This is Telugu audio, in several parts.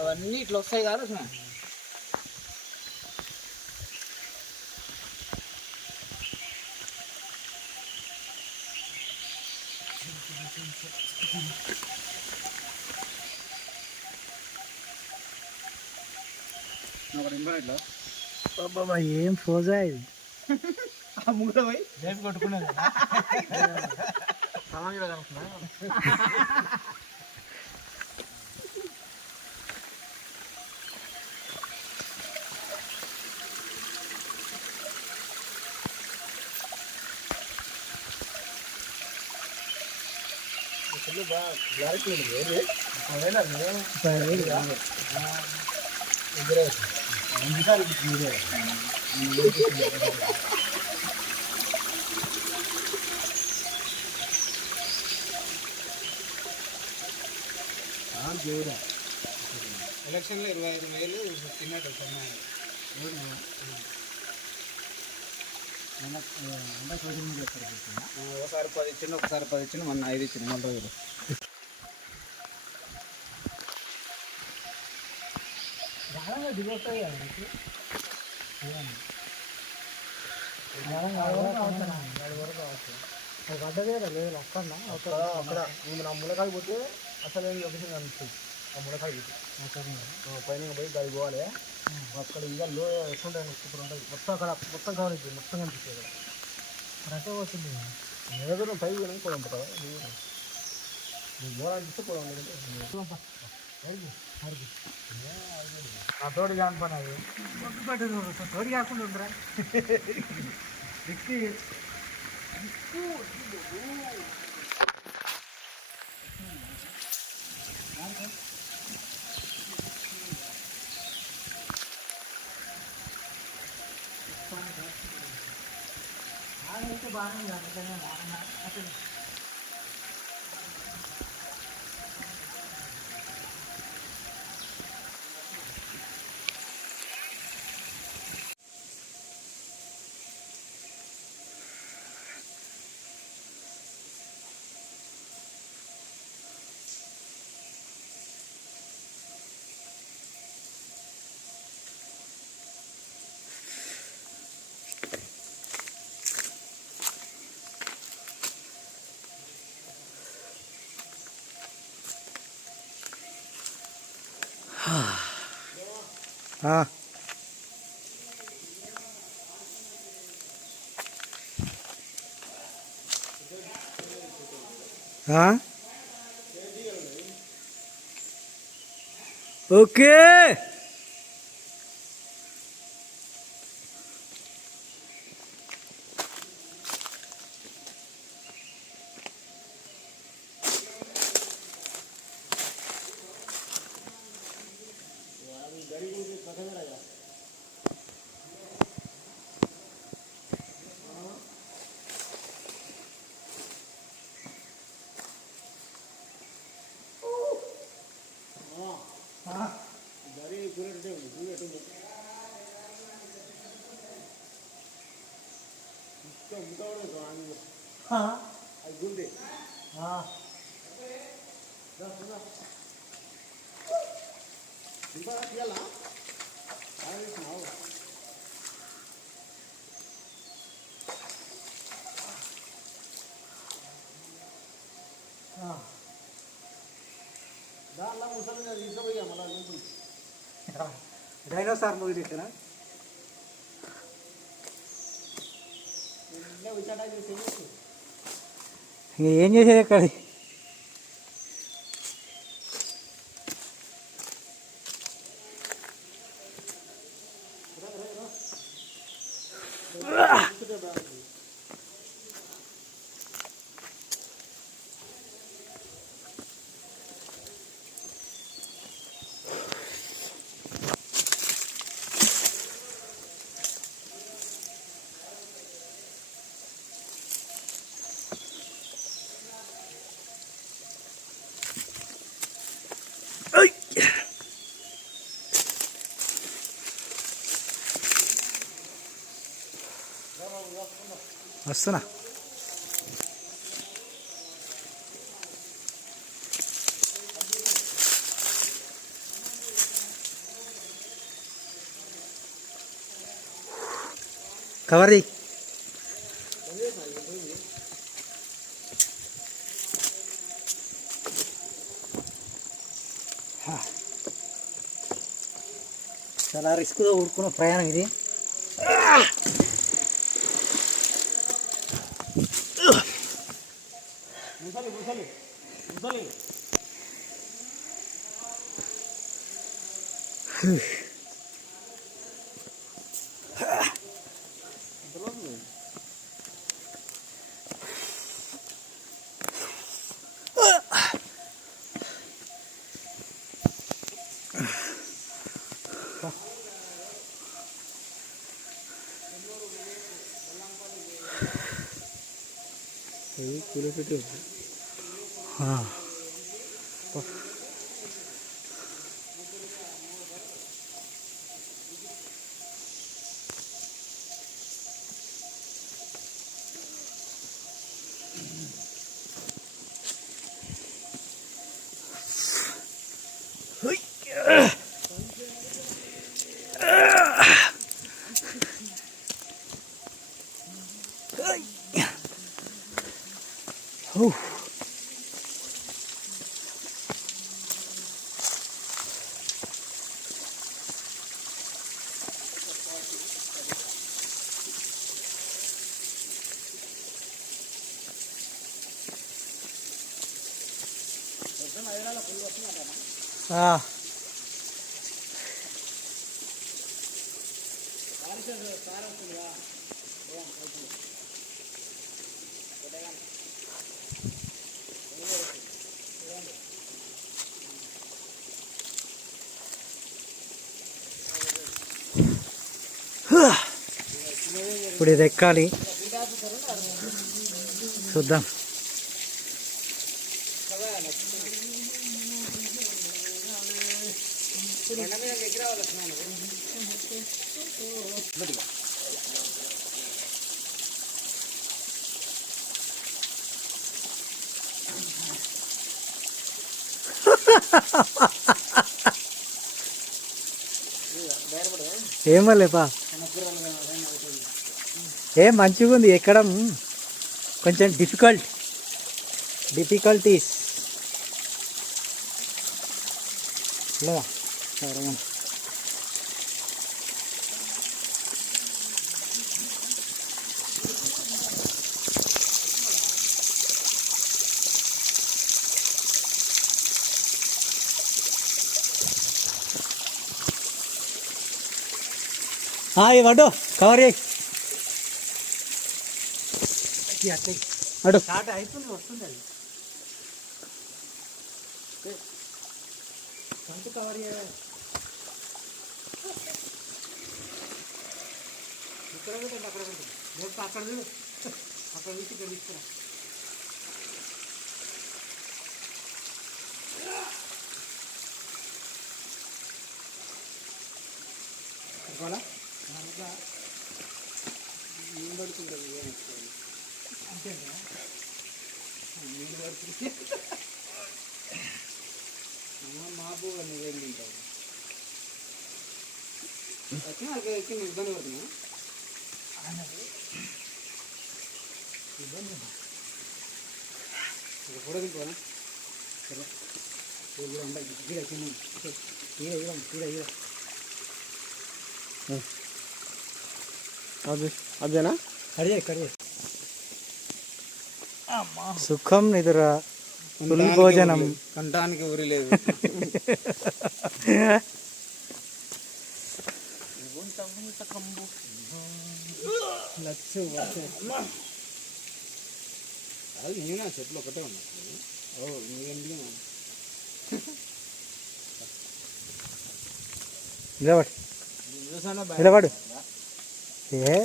అవన్నీ ఇట్లా వస్తాయి కాదు బాబా ఏం ఫోజా ఇది ముందు పోయి రేపు కొట్టుకునేది సమాజంలో కనుక్కున్నా క్లారిటీ ఉంది ఎలక్షన్లో 25,000 తిన్నట్టు ఒకసారి 10 ఇచ్చిండు ఒకసారి 10 ఇచ్చిండు మొన్న 5 ఇచ్చిండు 4 రోజులు దిగొస్తాయి పడ్డదే లేదు అక్కడ అక్కడ నా ములకాయ పోతే అసలు ఏం లొకేషన్ కనిపిస్తుంది ఆ ములకాయ పోతే పైన పోయి గాడి పోవాలి అక్కడ ఇక లో ఎట్లుంటాయి సూపర్ ఉంటుంది మొత్తం అక్కడ మొత్తం కవర్ అవుతుంది మొత్తం కనిపిస్తుంది అక్కడ అట్టే పోతుంది ఏదో పై పోయినా కూడా ఉంటుంది నువ్వు పోవాలనిపిస్తే కూడా తోడి కానిపని అది తోడి కాకుండా ఉండరా దిక్కి అయితే బాగానే అసలు ఓకే డైనోసార్ మూవీ తీసారా ఏం చేసేది అక్కడ వస్తున్నా. కవర్ చాలా రిస్క్గా ఊరుకున్న ప్రయాణం ఇది. ఇప్పుడు ఇది ఎక్కాలి, చూద్దాం. ఏమలేపా, ఏం మంచిగా ఉంది ఎక్కడం, కొంచెం డిఫికల్టీస్ లేదా. ఇవ్వడు కవర్ చేయి అడు అయిపోయింది, వస్తుంది అది కంటి కవర్ ఇక్కడ పెట్టండి, అక్కడ పెట్టండి, లేకపోతే అక్కడ చూడు, అక్కడ తీసి ఇక్కడ తీసుకురా. నీళ్ళు పడుతుంటుంది అంతేనా, నీళ్ళు పడుతుంది మాపు నీళ్ళు తింటావు వచ్చిన ఇబ్బంది పడుతున్నా ఇబ్బంది కూడా తింటావా సరే కూడా ఉంటాయి గీడ అదేనా కడిగే సుఖం నిద్ర ఫుల్ భోజనం కంటానికి ఊరి లేదు. అది నేనా చెట్లు ఒకటే ఉన్నా. నిలబడు. ఏ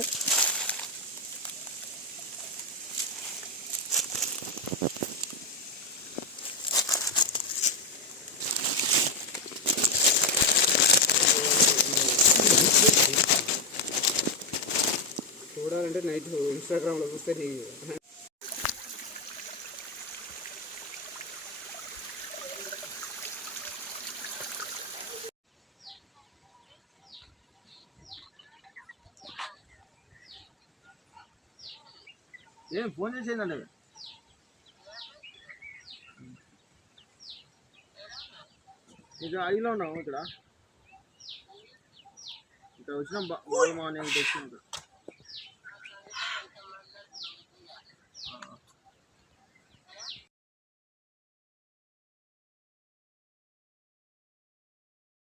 చూడాలంటే అంటే నైట్ ఇన్స్టాగ్రామ్లో చూస్తే ఏం ఫోన్ చేసేదండి ఇక్కడ అడిగిలో ఉన్నాము ఇక్కడ వచ్చిన బాగా మార్నింగ్ తెచ్చి